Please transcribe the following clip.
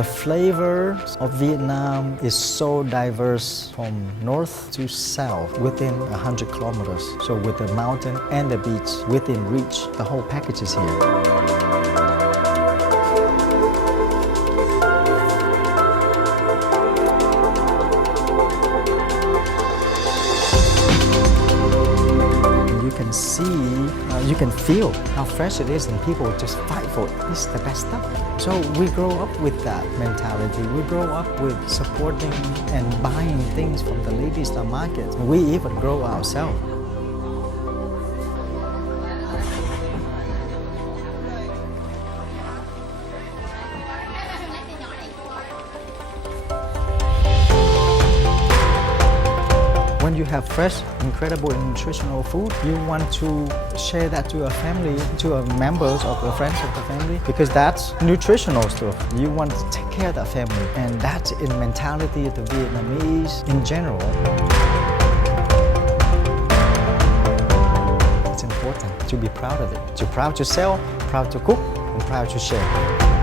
The flavors of Vietnam is so diverse from north to south within 100 kilometers. So with the mountain and the beach within reach, the whole package is here. You can feel how fresh it is and people just fight for it. This is the best stuff. So we grow up with that mentality. We grow up with supporting and buying things from the ladies' market. We even grow ourselves. When you have fresh, incredible, and nutritional food, you want to share that to a family, to a members of the friends of the family, because that's nutritional stuff. You want to take care of that family, and that's in mentality of the Vietnamese in general. It's important to be proud of it. To proud to sell, proud to cook, and proud to share.